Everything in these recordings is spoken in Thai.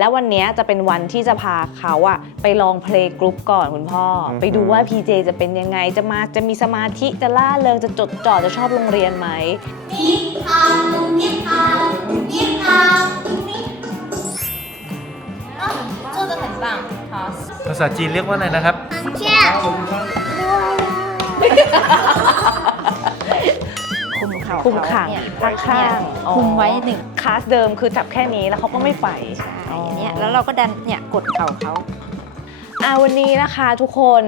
แล้ววันเนี้ยจะเป็นวันที่จะพาเขาอะไปลองเพลงกรุ๊ปก่อนคุณพ่อ อือฮึ ไปดูว่า PJ จะเป็นยังไง จะมาจะมีสมาธิจะล่าเริงจะจดจ่อจะชอบโรงเรียนไหม 你好，你好，你好，你好，做的很棒，好。 ภาษาจีนเรียกว่าอะไรนะครับ 这样， คุม เข่าคุมขังเนี่ยข้างข้างเนี่ยคุมไว้หนึ่งคลาสเดิมคือจับแค่นี้แล้วเขาก็ไม่ไปใช่อันเนี้ยแล้วเราก็ดันเนี่ยกดเข่าเขาอ่าวันนี้นะคะทุกคน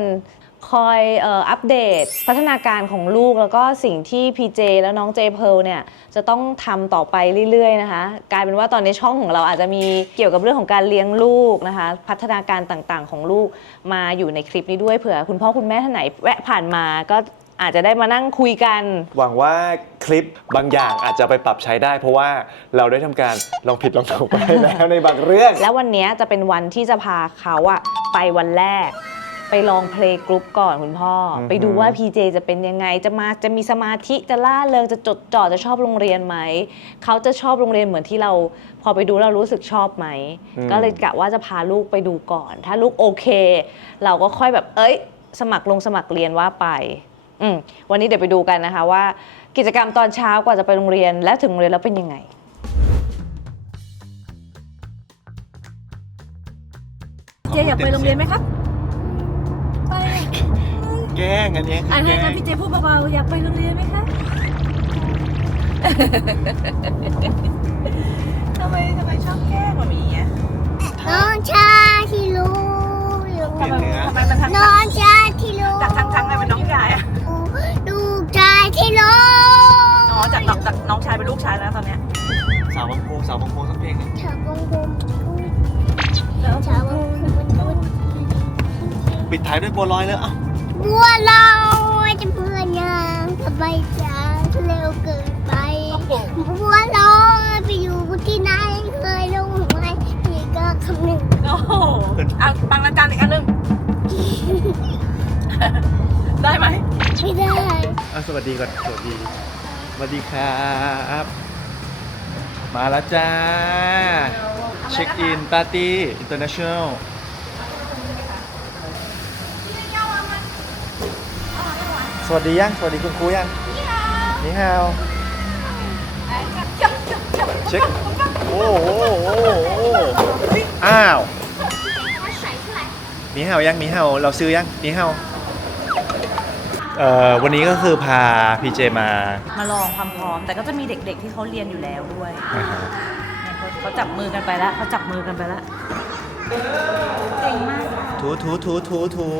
คอยเอ่ออัปเดตพัฒนาการของลูกแล้วก็สิ่งที่ PJ แล้วน้องเจเพลเนี่ยจะต้องทำต่อไปเรื่อยๆนะคะกลายเป็นว่าตอนนี้ช่องของเราอาจจะมีเกี่ยวกับเรื่องของการเลี้ยงลูกนะคะ พัฒนาการต่างๆของลูกมาอยู่ในคลิปนี้ด้วยเผื่อ คุณพ่อคุณแม่ท่านไหนแวะผ่านมาก็ อาจจะได้มานั่งคุยกัน หวังว่าคลิปบางอย่างอาจจะไปปรับใช้ได้ เพราะว่าเราได้ทำการลองผิดลองถูกไปแล้วในบางเรื่อง แล้ววันเนี้ยจะเป็นวันที่จะพาเขาอะไปวันแรก ไปลองเพลงกรุ๊ปก่อนคุณพ่อออฮึไปดูว่า PJ จะเป็นยังไงจะมาจะมีสมาธิจะล่าเริงจะจดจ่อจะชอบโรงเรียนไหมเขาจะชอบโรงเรียนเหมือนที่เรา พอไปดูเรารู้สึกชอบไหม ก็เลยกะว่าจะพาลูกไปดูก่อน ถ้าลูกโอเค เราก็ค่อยแบบเอ้ย สมัครลงสมัครเรียนว่าไป อืมวันนี้เดี๋ยวไปดูกันนะคะว่า กิจกรรมตอนเช้ากว่าจะไปโรงเรียนและถึงโรงเรียนแล้วเป็นยังไง เจอยากไปโรงเรียนไหมครับ ไปแกล้งอันนี้อ่านแกให้ล้กันงพี่เจพูดเบาๆอยากไปโรงเรียนไหมคะทำไมทำไมชอบแกล้งแบบนี้อะน้องชาที่รู้อยู่เปลี่ยนเนื้อทำไมมันทั้งน้องชาที่รู้จากทั้งทั้งไงเป็นน้องชายอะ ปิดท้ายด้วยบัวลอยเลยอะบัวเราจะเพื่อนยังสบายใจเร็วเกินไป บัวลอยไปอยู่ที่ไหนเคยลงไหมนี่ก็คำหนึ่งโอ้โหอะบางระจันอีกอันหนึงได้ไหมไม่ได้อะสวัสดีก่อนสวัสดีสวัสดีครับ มาแล้วจ้า เช็คอินปาร์ตี้อินเตอร์เนชั่นแนล สวัสดียังสวัสดีคุณครูยังนี่ฮาวเช็คโอ้โหโอ้โหโอ้โหอ้าวมีเห่ายังมีเห่าเราซื้อยังมีเห่าเอ่อวันนี้ก็คือพาพีเจมา มาลองความพร้อม แต่ก็จะมีเด็กๆที่เขาเรียนอยู่แล้วด้วยอ่าฮะเนี่ยเขาเขาจับมือกันไปแล้วเขาจับมือกันไปแล้วเก่งมาก ถูถูถูถูถู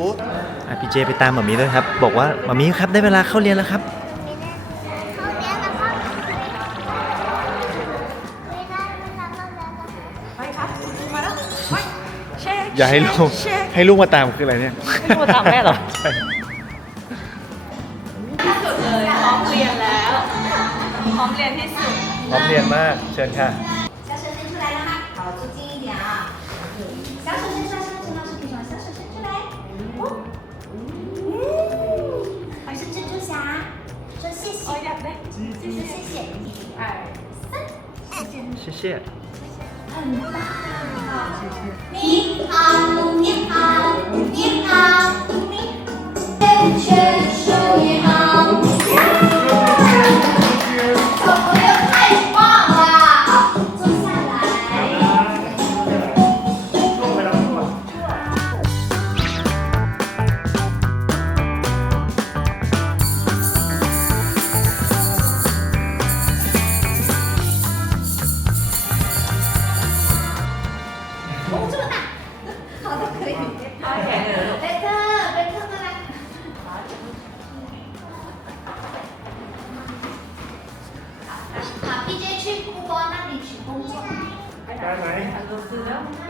อะพีเจไปตามหมามีด้วยครับ บอกว่าหมามีครับได้เวลาเข้าเรียนแล้วครับเขาเรียนนะครับไปครับมาแล้วไปเช็คอย่าให้ลูกเช็คให้ลูกมาตามคืออะไรเนี่ยให้ลูกมาตามแม่เหรอใช่สุดเลยพร้อมเรียนแล้วพร้อมเรียนที่สุด พร้อมเรียนมาก เชิญค่ะ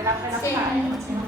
大。谢谢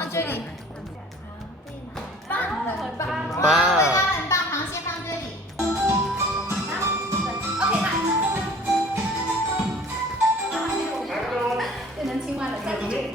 放这里。棒，很棒，哇，大家很棒，螃蟹放这里。OK，来。变成青蛙了，再见。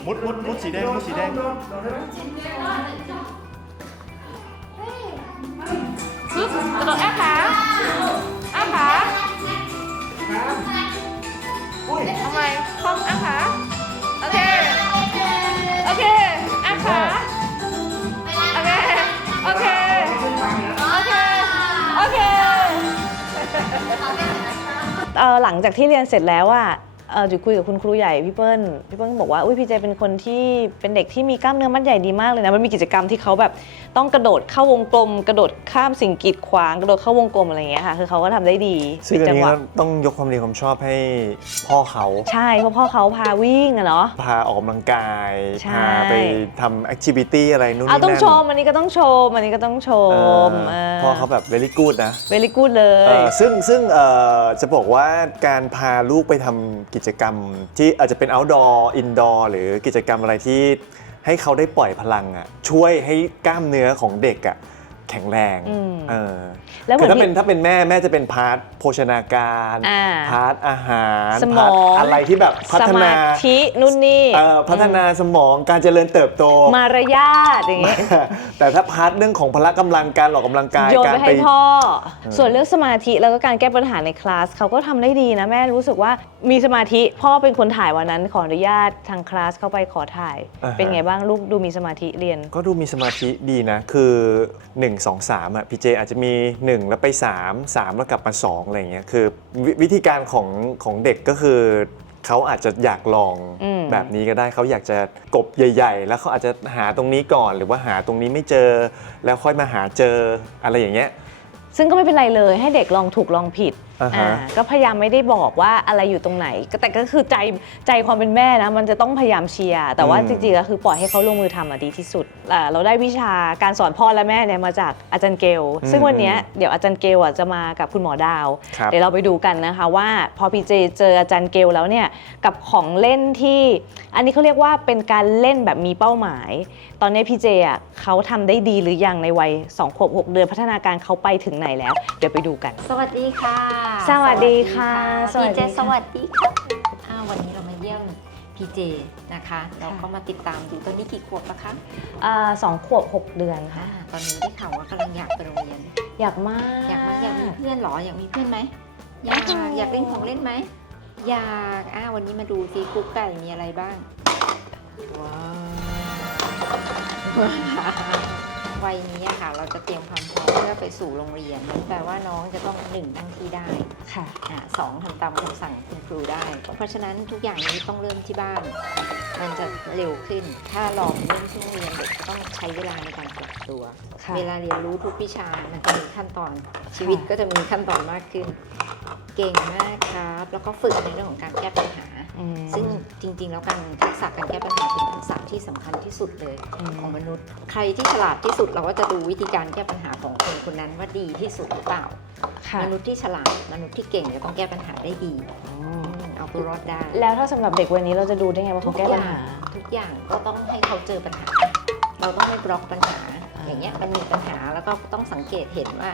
หลังจากที่เรียนเสร็จแล้วอะ เออจุ๋ยคุยกับคุณครูใหญ่พี่เปิ้ลพี่เปิ้ลบอกว่าอุ้ยพี่เจเป็นคนที่เป็นเด็กที่มีกล้ามเนื้อมัดใหญ่ดีมากเลยนะมันมีกิจกรรมที่เขาแบบต้องกระโดดเข้าวงกลม กระโดดข้ามสิ่งกีดขวางกระโดดเข้าวงกลมอะไรอย่างเงี้ยค่ะคือเขาก็ทำได้ดีซึ่งอันจันี้หวะก็ต้องยกความดีความชอบให้พ่อเขาใช่เพราะพ่อเขาพาวิ่งอะเนาะพาออกกำลังกายใช่พาไปทำแอคทิวิตี้อะไรนู่นเอานี่ต้องนั่นชมอันนี้ก็ต้องชมอันนี้ก็ต้องชเออมพ่อเขาแบบ very good นะเวลิกูดเลเอยอซึ่งซึ่งเอ่อจะบอกว่าการพาลูกไปทำกิจกรรมที่อาจจะเป็น outdoor indoor หรือกิจกรรมอะไรที่ให้เขาได้ปล่อยพลังอะช่วยให้กล้ามเนื้อของเด็กอะ แข็งแรงอืมเออแล้วเหมืคืออนถ้าเป็นที่ถ้าเป็นแม่แม่จะเป็นพาร์ทโภชนาการ อ่าพาร์ทอาหารสมอง พาร์ทอะไรที่แบบพัสฒมานาธินู่นนี่เอ่อพัฒนาสมองการเจริญเติบโต มารยาทอย่างเงี้ยแต่ถ้าพาร์ทเรื่องของพละกำลังการออกกำลังกายโยนการไป ให้พ่อ ส่วนเรื่องสมาธิแล้วก็การแก้ปัญหาในคลาสเขาก็ทำได้ดีนะแม่รู้สึกว่ามีสมาธิพ่อเป็นคนถ่ายวันนั้นขออนุญาตทางคลาสเข้าไปขอถ่าย อ่าฮะ เป็นไงบ้างลูกดูมีสมาธิเรียน ก็ดูมีสมาธิดีนะ คือ1 2 3อะพี่เจอาจจะมี 1 แล้วไป 3 3 แล้วกลับมา2อะไรอย่างเงี้ยคือววิธีการของของเด็กก็คือเขาอาจจะอยากลองอืม แบบนี้ก็ได้เขาอยากจะกบใหญ่ ๆ แล้วเขาอาจจะหาตรงนี้ก่อน หรือว่าหาตรงนี้ไม่เจอ แล้วค่อยมาหาเจออะไรอย่างเงี้ย ซึ่งก็ไม่เป็นไรเลยให้เด็กลองถูกลองผิด อ่าฮะ อ่าก็พยายามไม่ได้บอกว่าอะไรอยู่ตรงไหนก็แต่ก็คือใจใจความเป็นแม่นะ มันจะต้องพยายามเชียร์แต่ว่าอืมจริงๆก็คือปล่อยให้เขาลงมือทำอะดีที่สุดอ่าเราได้วิชาการสอนพ่อและแม่เนี่ยมาจากอาจารย์เกล ซึ่งวันเนี้ยเดี๋ยวอาจารย์เกลอะจะมากับคุณหมอดาว ครับ เดี๋ยวเราไปดูกันนะคะว่าพอพีเจเจออาจารย์เกลแล้วเนี่ยกับของเล่นที่ อันนี้เขาเรียกว่าเป็นการเล่นแบบมีเป้าหมาย ตอนนี้พีเจอะเขาทำได้ดีหรือยังในวัย2ขวบ6 เดือนพัฒนาการเขาไปถึงไหนแล้ว เดี๋ยวไปดูกัน สวัสดีค่ะสวัสดีค่ะสสวัวัสสดีดีค่ะสวัสดีค่ะอ้าววันนี้เรามาเยี่ยมพีเจนะคะ เราก็มาติดตามดูตอนนี้กี่ขวบแล้วคะอ่าสองขวบ6เดือนค่ะ อ่าตอนนี้ได้ข่าวว่ากำลังอยากไปโรงเรียน อยากมาก อยากมาอยากมีเพื่อนเหรออยากมีเพื่อนไหมอยากอยากเล่นของเล่นไหมอยากอ้าววันนี้มาดูซิกุ๊กไก่มีอะไรบ้างว้าว วัยนี้อะค่ะ เราจะเตรียมความพร้อมเพื่อไปสู่โรงเรียนนั่นแปลว่าน้องจะต้องหนึ่งนั่งที่ได้ค่ะอ่าสองทำตามคำสั่งคุณครูได้ เพราะฉะนั้นทุกอย่างนี้ต้องเริ่มที่บ้าน มันจะเร็วขึ้น ถ้ารอเริ่มที่โรงเรียนเด็กต้องใช้เวลาในการปรับตัว ค่ะ เวลาเรียนรู้ทุกวิชามันจะมีขั้นตอนชีวิตก็จะมีขั้นตอนมากขึ้น เก่งมากครับ แล้วก็ฝึกในเรื่องของการแก้ปัญหา อืม ซึ่งจริงๆ แล้วการทักษะการแก้ปัญหาเป็นทักษะที่สำคัญที่สุดเลยอืม ของมนุษย์ ใครที่ฉลาดที่สุดเราก็จะดูวิธีการแก้ปัญหาของคนคนนั้นว่าดีที่สุดหรือเปล่า ค่ะมนุษย์ที่ฉลาดมนุษย์ที่เก่งจะต้องแก้ปัญหาได้ดีอืมเอาตัวรอดได้แล้วถ้าสำหรับเด็กวันนี้เราจะดูได้ไงว่าเขาแก้ปัญหา ทุกอย่างก็ต้องให้เขาเจอปัญหา เราต้องไม่บล็อกปัญหา อ่า อย่างเงี้ยมันมีปัญหาแล้วก็ต้องสังเกตเห็นว่า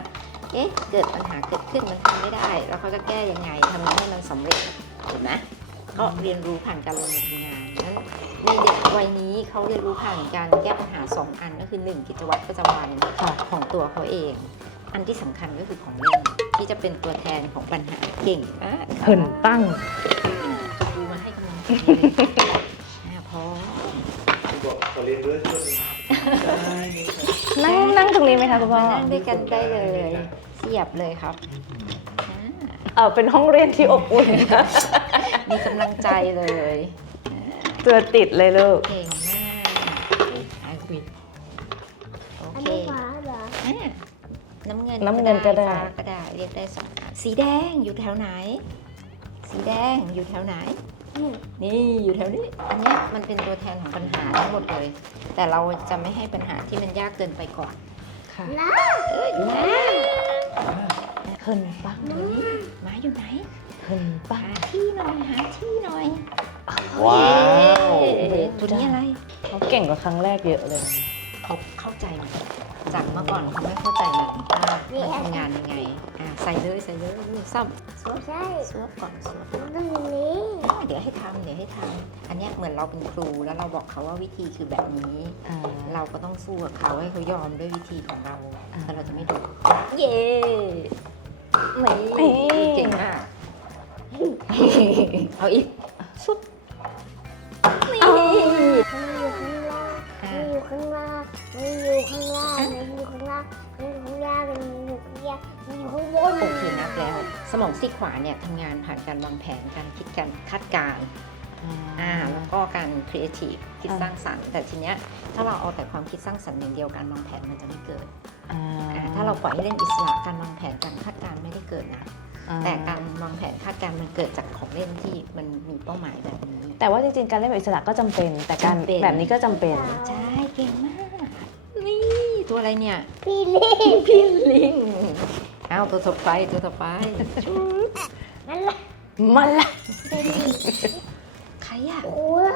เอ๊ะ เกิดปัญหาเกิดขึ้นมันทำไม่ได้ แล้วเขาจะแก้ยังไงทำยังไงให้มันสำเร็จเห็นไหม ก็เรียนรู้ผ่านการลงมือทำงานนั้นในเด็กวัยนี้เขาเรียนรู้ผ่านการแก้ปัญหาสองอันก็คือหนึ่งกิจวัตรประจำวันค่ะของตัวเขาเอง อันที่สำคัญก็คือของเล่นที่จะเป็นตัวแทนของปัญหาเก่งมากค่ะเหินตั้งดูมาให้กำลังใจเลยอ่าพอนั่งนั่งตรงนี้ไหมคะคุณพ่อมานั่งด้วยกันได้เลยเสียบเลยครับอ่าเออเป็นห้องเรียนที่อบอุ่น มีกำลังใจเลยตัวติดเลยลูก เก่งมากไอวินโออันเคนี้ฟ้าเหรออะน้ำเงินน้ำเงินก็ได้ ฟ้าก็ได้เรียกได้สองอันสีแดงอยู่แถวไหน สีแดงอยู่แถวไหน นี่นี่อยู่แถวนี้ อันเนี้ยมันเป็นตัวแทนของปัญหาทั้งหมดเลย แต่เราจะไม่ให้ปัญหาที่มันยากเกินไปก่อนค่ะนะเอ้ยนะเฮินปะหมาอยู่ไหน เฮินปะหาที่หน่อยหาที่หน่อยว้าวเย้ตัวนี้อะไรเขาเก่งกว่าครั้งแรกเยอะเลย เขาเข้าใจมันจากเมื่อก่อนเขาไม่เข้าใจมันว่ามันทำงานยังไงอะใส่เลยใส่เลยนี่ซ่อมสวไม่บใช่สวบก่อนสวบมันต้องอย่างนี้อะเดี๋ยวให้ทำเดี๋ยวให้ทำอันเนี้ยเหมือนเราเป็นครูแล้วเราบอกเขาว่าวิธีคือแบบนี้ อ่า เราก็ต้องสู้กับเขาให้เขายอมด้วยวิธีของเราอ่า แต่เราจะไม่ดุเย้นี่เก่งมาก เอาอีกซุปนี่มันอยู่ข้างล่างมันอยู่ข้างล่างมันอยู่ข้างล่างมันอยู่ข้างล่างมันอยู่ข้างล่างมันอยู่ข้างล่างมันอยู่ข้างบนโอเคนับแล้ว สมองซีกขวาเนี่ยทำงานผ่านการวางแผนการคิดการคาดการณ์อ่าแล้วก็การครีเอทีฟคิดอ่าสร้างสรรค์แต่ทีเนี้ยถ้าเราเอาแต่ความคิดสร้างสรรค์อย่างเดียวการวางแผนมันจะไม่เกิดอ่าอ่าถ้าเราปล่อยให้เล่นอิสระการวางแผนการคาดการณ์ไม่ได้เกิดนะอ่า แต่การวางแผนคาดการณ์มันเกิดจากของเล่นที่มันมีเป้าหมายแบบนี้ แต่ว่าจริงๆ การเล่นแบบอิสระก็จำเป็น แต่การจำเป็นแบบนี้ก็จำเป็น ใช่ เก่งมาก นี่ตัวอะไรเนี่ย พี่ลี่พี่ลิงเอาตัวต่อไปตัวต่อไปนั่นแหละมันละใครอะว้า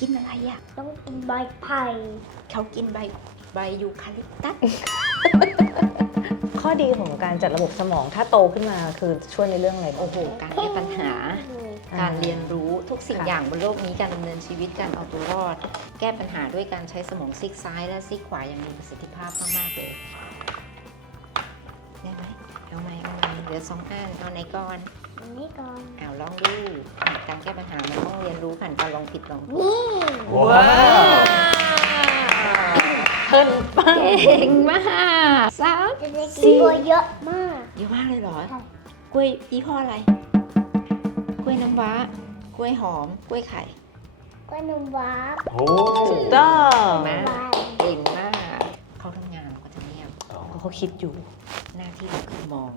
กินอะไรอะต้องกินใบไผ่เขากินใบใบยูคาลิปตัสข้อ ดีของการจัดระบบสมองถ้าโตขึ้นมาคือช่วยในเรื่องอะไรบ้าง โอ้โห การแก้ปัญหาอ่าการเรียนรู้ทุกสิ่งค่ะ อย่างบนโลกนี้การดำเนินชีวิตการเอาตัวรอด แก้ปัญหาด้วยการใช้สมองซีกซ้ายและซีกขวาอย่างมีประสิทธิภาพมากๆเลยได้ไหมเอาไหมเอาไหมเหลือสองอันเอาไหนก่อนอันนี้ก่อนเอาลองดูอะการแก้ปัญหามันต้องเรียนรู้ผ่านการลองผิดลองถูกนี่ว้าว เฮินปังเก่งมากสามจะได้กินบัวเยอะมากเยอะมากเลยเหรอ ค่ะ กล้วยยี่ห้ออะไร กล้วยน้ำว้า กล้วยหอม กล้วยไข่ก็นมว้าโอ้ต้องมาใบเก่งมาก เขาทำงานเราก็จะเงียบเขาคิดอยู่ หน้าที่เราคือมอง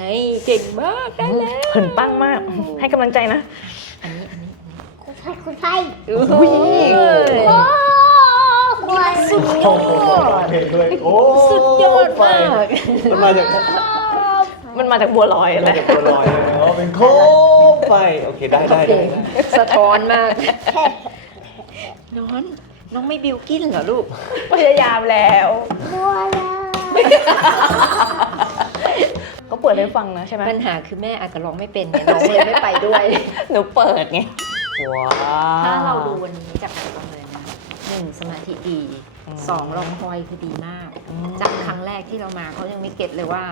นี่เก่งมาก ได้แล้ว เหินปังมาก ให้กำลังใจนะ อันนี้ อันนี้อันนี้คุณไทยคุณไทยอุ้ย โอ้ควาย สุดยอดเห็นด้วยโอ้สุดยอดมาก มันมาจากมันมาจากบัวลอยอะไรมาจากตัวลอยเลยนะอ๋อเป็นโคมไฟโอเคได้ได้ได้ได้สะท้อนมาก น้องน้องไม่บิวกินเหรอลูก พยายามแล้ว บัวลอยก็เปิดให้ฟังนะใช่ไหมปัญหาคือแม่อาจจะร้องไม่เป็นไงน้องเลยไม่ไปด้วย หนูเปิดไงว้าว ถ้าเราดูวันนี้จากการประเมิ นนะหนึ่งสมาธิดีอืมสองลองคอยคือดีมากอืมจากครั้งแรกที่เรามาเขายังไม่เก็ตเลยว่า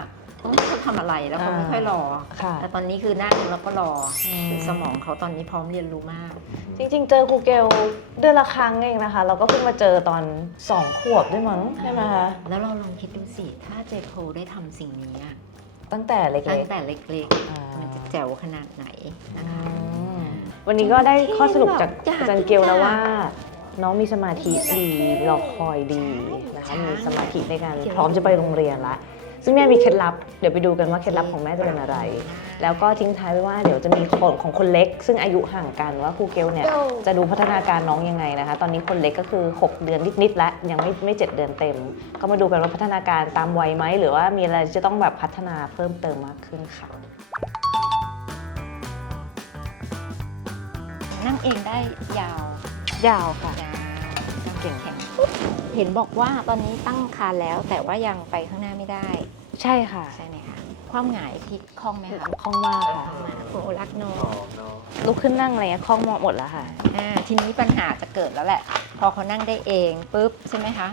ต้องเขาทำอะไรแล้วเขาไม่ค่อยรอค่ะแต่ตอนนี้คือนั่งแล้วก็รออมสมองเขาตอนนี้พร้อมเรียนรู้มาก จริง ๆ เจอครูเกลเดือนละครั้งเองนะคะ เราก็เพิ่งมาเจอตอนสองขวบด้วยมั้งใช่ไหมคะแล้วเราลองคิดดูสิ ถ้าเจโคได้ทำสิ่งนี้อะตั้งแต่เล็ตั้งกแต่เล็กอ่าๆมันจะแจ๋วขนาดไหนๆนะคะอืมวันนี้ก็ได้ข้อสรุปจากอยากอาจารย์เกลแล้วว่า น้องมีสมาธิดีรอคอยดีนะคะใช่มีสมาธิในการเก่งพร้อมจะไปโรงเรียนละซึ่งแม่มีเคล็ดลับเดี๋ยวไปดูกันว่าเคล็ดลับของแม่จะเป็นอะไร แล้วก็ทิ้งท้ายไว้ว่าเดี๋ยวจะมีคนของคนเล็ก ซึ่งอายุห่างกันว่าครูเกลเนี่ยจะดูพัฒนาการน้องยังไงนะคะ ตอนนี้คนเล็กก็คือ 6 เดือนนิดๆแล้วยังไม่ไม่7เดือนเต็ม ก็มาดูกันว่าพัฒนาการตามวัยไหมหรือว่ามีอะไรที่จะต้องแบบพัฒนาเพิ่มเติมมากขึ้นค่ะนั่งเองได้ยาว ยาวค่ะยาวเก่งแข็งเห็นบอกว่าตอนนี้ตั้งคานแล้วแต่ว่ายังไปข้างหน้าไม่ได้ ใช่ค่ะใช่ไหมคะความหงายพลิกคล่องไหมคะคล่องมากค่ะคล่องมากคุณโอรักน้องลุกขึ้นนั่งอะไรเงี้ยคล่องหมดแล้วค่ะอ่าทีนี้ปัญหาจะเกิดแล้วแหละ พอเขานั่งได้เองปุ๊บใช่ไหมคะ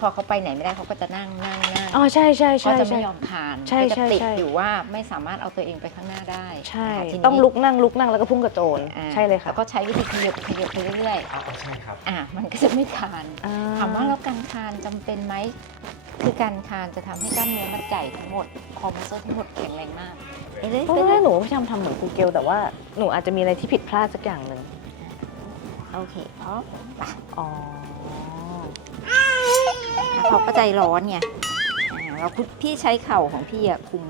พอเขาไปไหนไม่ได้เขาก็จะนั่งนั่งนั่งอ๋อใช่ใช่ก็ใช่จะใช่ ไม่ยอมคานใช่ก็จะติดใช่ อยู่ว่าไม่สามารถเอาตัวเองไปข้างหน้าได้ใช่ นะคะทีนี้ต้องลุกนั่งลุกนั่งแล้วก็พุ่งกระโจนอ่าใช่เลยค่ะแล้วก็ใช้วิธีขยับขยับไปเรื่อยใช่ครับ ๆอะมันก็จะไม่คาน อ่ถามว่าแล้วการคานจำเป็นไหม คือการคานจะทำให้กล้ามเนื้อมัดใหญ่ทั้งหมด คอมัสเซอร์ทั้งหมดแข็งแรงมากไปเลยเพราะไปเลว่ายหนูพยายามทำเหมือนครูเกลแต่ว่าหนูอาจจะมีอะไรที่ผิดพลาดสักอย่างหนึ่งโอเคพร้อมไปอ๋อ แล้วเขาก็ใจร้อนไงอ่าแล้วคุณพี่ใช้เข่าของพี่อะคุม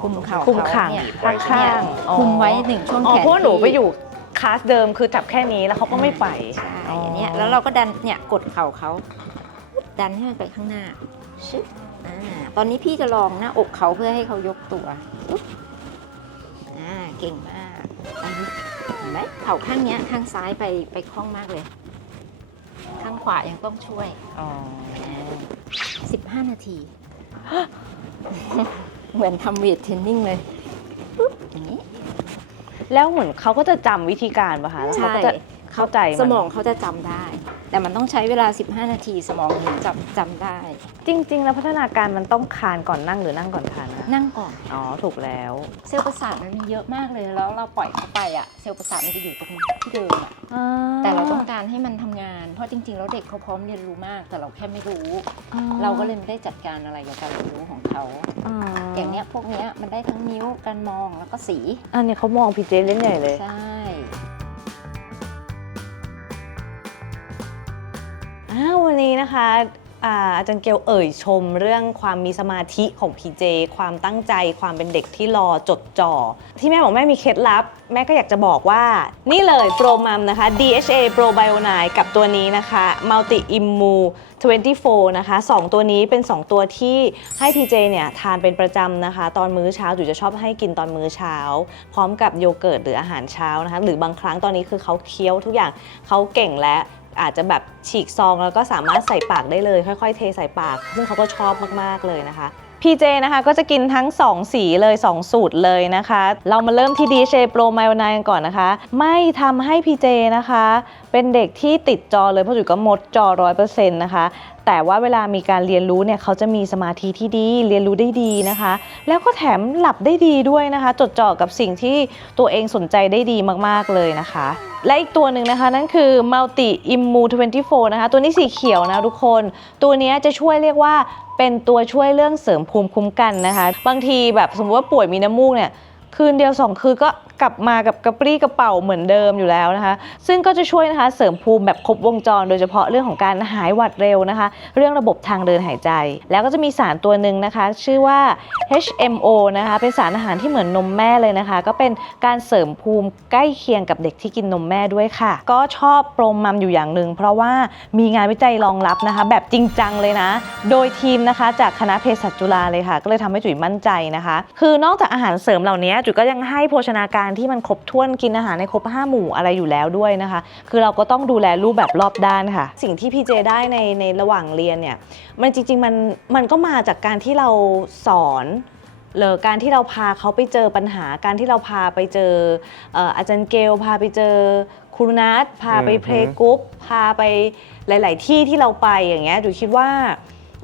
คุมเข่าคุมเขาขังเนี่ยข้างข้างเนี่ยคุมไว้หนึ่งช่วงอ๋อแขนเพราะว่าหนูพี่ไปอยู่คลาสเดิมคือจับแค่นี้แล้วเขาก็ไม่ไป ใช่อันเนี้ยแล้วเราก็ดันเนี่ยกดเข่าเขาดันให้มันไปข้างหน้าชึบอ่าตอนนี้พี่จะลองหน้าอกเขาเพื่อให้เขายกตัวอุ๊บอ่าเก่งมากอันนี้เห็นไหมเข่าข้างเนี้ยข้างซ้ายไปไปคล่องมากเลย ข้างขวายังต้องช่วย อ๋อ 15 นาที เหมือนทำเวทเทรนนิ่งเลยปุ๊บอย่างนี้ แล้วเหมือนเขาก็จะจำวิธีการป่ะคะแล้วเขาก็จะ เข้าใจนสมองเขาจะจำได้ แต่มันต้องใช้เวลา 15 นาทีสมองถึงจำจำได้ จริง ๆ แล้วพัฒนาการมันต้องคานก่อนนั่งหรือนั่งก่อนคานนะนั่งก่อน อ๋อถูกแล้ว เซลล์ประสาทมันมีเยอะมากเลย แล้วเราปล่อยเขาไปอะเซลล์ประสาทมันจะอยู่ตรงที่เดิมอะแต่เราต้องการให้มันทำงาน เพราะจริง ๆ แล้วเด็กเขาพร้อมเรียนรู้มาก แต่เราแค่ไม่รู้ เราก็เลยไม่ได้จัดการอะไรกับการเรียนรู้ของเขา อย่างเนี้ยพวกเนี้ยมันได้ทั้งนิ้วการมองแล้วก็สี อันนี้เขามองพีเจเล่นใหญ่เลย ใช่ อ้าววันนี้นะคะอาอาจารย์เกลเอ่ยชมเรื่องความมีสมาธิของพีเจ ความตั้งใจความเป็นเด็กที่รอจดจ่อ ที่แม่บอกแม่มีเคล็ดลับ แม่ก็อยากจะบอกว่า นี่เลยโปรมัมนะคะ DHA Pro Bio 9กับตัวนี้นะคะ Multi Immu 24 นะคะ 2 ตัวนี้เป็น 2 ตัวที่ให้พีเจเนี่ยทานเป็นประจำนะคะ ตอนมื้อเช้าจุ๋จะชอบให้กินตอนมื้อเช้า พร้อมกับโยเกิร์ตหรืออาหารเช้านะคะ หรือบางครั้งตอนนี้คือเขาเคี้ยวทุกอย่างเขาเก่งและ อาจจะแบบฉีกซองแล้วก็สามารถใส่ปากได้เลย ค่อย ๆ เทใส่ปาก ซึ่งเขาก็ชอบมากๆเลยนะคะ PJ นะคะก็จะกินทั้ง 2 สีเลย 2 สูตรเลยนะคะ เรามาเริ่มที่ DJ Pro m y o n i กันก่อนนะคะ ไม่ทำให้ PJ นะคะ เป็นเด็กที่ติดจอเลยเพราะจุ๋ยก็มดจอ100%นะคะแต่ว่าเวลามีการเรียนรู้เนี่ยเขาจะมีสมาธิที่ดี เรียนรู้ได้ดีนะคะ แล้วก็แถมหลับได้ดีด้วยนะคะ จดจ่อกับสิ่งที่ตัวเองสนใจได้ดีมากๆเลยนะคะ และอีกตัวหนึ่งนะคะ นั่นคือ Multi Immu 24 นะคะ ตัวนี้สีเขียวนะทุกคน ตัวนี้จะช่วยเรียกว่าเป็นตัวช่วยเรื่องเสริมภูมิคุ้มกันนะคะ บางทีแบบสมมติว่าป่วยมีน้ำมูกเนี่ย คืนเดียว 2 คืนก็ กลับมากับกระปรี้กระเป๋าเหมือนเดิมอยู่แล้วนะคะ ซึ่งก็จะช่วยนะคะเสริมภูมิแบบครบวงจร โดยเฉพาะเรื่องของการหายหวัดเร็วนะคะ เรื่องระบบทางเดินหายใจ แล้วก็จะมีสารตัวหนึ่งนะคะ ชื่อว่า HMO นะคะเป็นสารอาหารที่เหมือนนมแม่เลยนะคะ ก็เป็นการเสริมภูมิใกล้เคียงกับเด็กที่กินนมแม่ด้วยค่ะ ก็ชอบโปรมมัมอยู่อย่างหนึ่งเพราะว่ามีงานวิจัยรองรับนะคะ แบบจริงจังเลยนะ โดยทีมนะคะ จากคณะเภสัชจุฬาเลยค่ะ ก็เลยทำให้จุ๋ยมั่นใจนะคะ คือนอกจากอาหารเสริมเหล่านี้จุ๋ยก็ยังให้โภชนาการที่มันครบถ้วนกินอาหารในครบห้าหมู่อะไรอยู่แล้วด้วยนะคะ คือเราก็ต้องดูแลรูปแบบรอบด้านค่ะ สิ่งที่พี่เจได้ในในระหว่างเรียนเนี่ยมันจริงๆมันมันก็มาจากการที่เราสอนหรือการที่เราพาเขาไปเจอปัญหาการที่เราพาไปเจออาจารย์เกลพาไปเจอครูนัทพาไปเพลงกรุ๊ปพาไปหลาย ๆ ที่ที่เราไปอย่างเงี้ยดูคิดว่า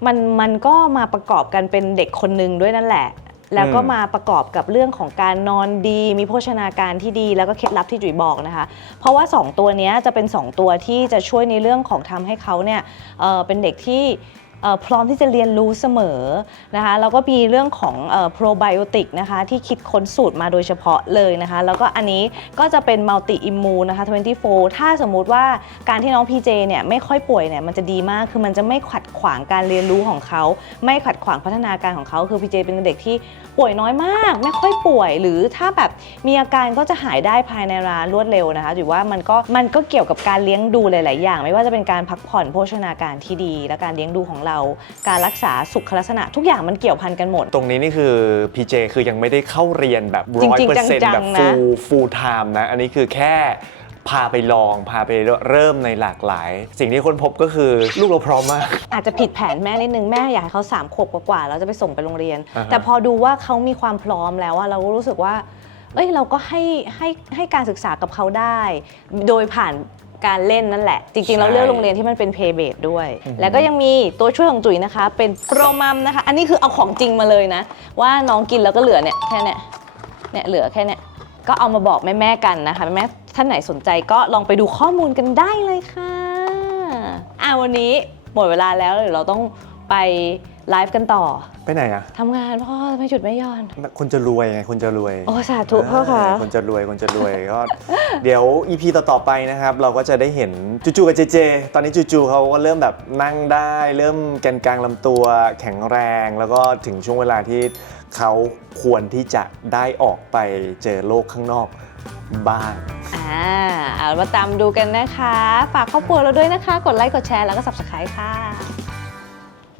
มันมันก็มาประกอบกันเป็นเด็กคนหนึ่งด้วยนั่นแหละ แล้วก็มาประกอบกับเรื่องของการนอนดี มีโภชนาการที่ดีแล้วก็เคล็ดลับที่จุ๋ยบอกนะคะ เพราะว่า 2 ตัวเนี้ยจะเป็น 2 ตัวที่จะช่วยในเรื่องของทำให้เขาเนี่ยเอ่อเป็นเด็กที่เอ่อ พร้อมที่จะเรียนรู้เสมอนะคะแล้วก็มีเรื่องของโปรไบโอติกนะคะที่คิดค้นสูตรมาโดยเฉพาะเลยนะคะแล้วก็อันนี้ก็จะเป็นมัลติอิมมูนะคะ24 ถ้าสมมุติว่าการที่น้องพีเจเนี่ยไม่ค่อยป่วยเนี่ยมันจะดีมากคือมันจะไม่ขัดขวางการเรียนรู้ของเขา ไม่ขัดขวางพัฒนาการของเขาคือพีเจเป็นเด็กที่ป่วยน้อยมาก ไม่ค่อยป่วย หรือถ้าแบบมีอาการก็จะหายได้ภายในเวลารวดเร็วนะคะถือว่ามันก็มันก็เกี่ยวกับการเลี้ยงดูหลาย ๆ อย่าง ไม่ว่าจะเป็นการพักผ่อนโภชนาการที่ดี และการเลี้ยงดูของเราการรักษาสุขลักษณะ ทุกอย่างมันเกี่ยวพันกันหมด ตรงนี้นี่คือ PJ คือยังไม่ได้เข้าเรียนแบบจร้อยริงเปอๆร์เซ็นต์จังๆแบบนะ full full time นะ อันนี้คือแค่พาไปลองพาไปเริ่มในหลากหลาย สิ่งที่ค้นพบก็คือลูกเราพร้อมมาก อาจจะผิดแผนแม่นิดนึง แม่อยากให้เขาสามขวบกว่าๆแล้วจะไปส่งไปโรงเรียนอ่าฮะแต่พอดูว่าเขามีความพร้อมแล้วอะเราก็รู้สึกว่าเอ้ยเราก็ให้ให้ให้การศึกษากับเขาได้ โดยผ่าน การเล่นนั่นแหละ จริงๆเราเลือกโรงเรียนที่มันเป็นเพย์เบดด้วย แล้วก็ยังมีตัวช่วยของจุ๋ยนะคะ เป็นโปรมัมนะคะ อันนี้คือเอาของจริงมาเลยนะ ว่าน้องกินแล้วก็เหลือเนี่ยแค่เนี่ยเนี่ยเหลือแค่เนี่ยก็เอามาบอกแม่ๆกันนะคะแม่ๆท่านไหนสนใจก็ลองไปดูข้อมูลกันได้เลยค่ะอ่าวันนี้หมดเวลาแล้วเดี๋ยวเราต้องไป ไลฟ์กันต่อไปไหนอะทำงานพ่อไม่หยุดไม่หย่อน คนจะรวยไงคนจะรวยโอ้สาธุพ่อค่ะ คนจะรวยคนจะรวยก็เดี๋ยว EP ต่อๆไปนะครับ เราก็จะได้เห็นจูจูกับเจเจ ตอนนี้จูจูเขาก็เริ่มแบบนั่งได้ เริ่มแกนกลางลำตัวแข็งแรง แล้วก็ถึงช่วงเวลาที่เขาควรที่จะได้ออกไปเจอโลกข้างนอกบ้างอ่าเอามาตามดูกันนะคะ ฝากครอบครัวเราด้วยนะคะ กดไลค์กดแชร์แล้วก็ subscribe ค่ะ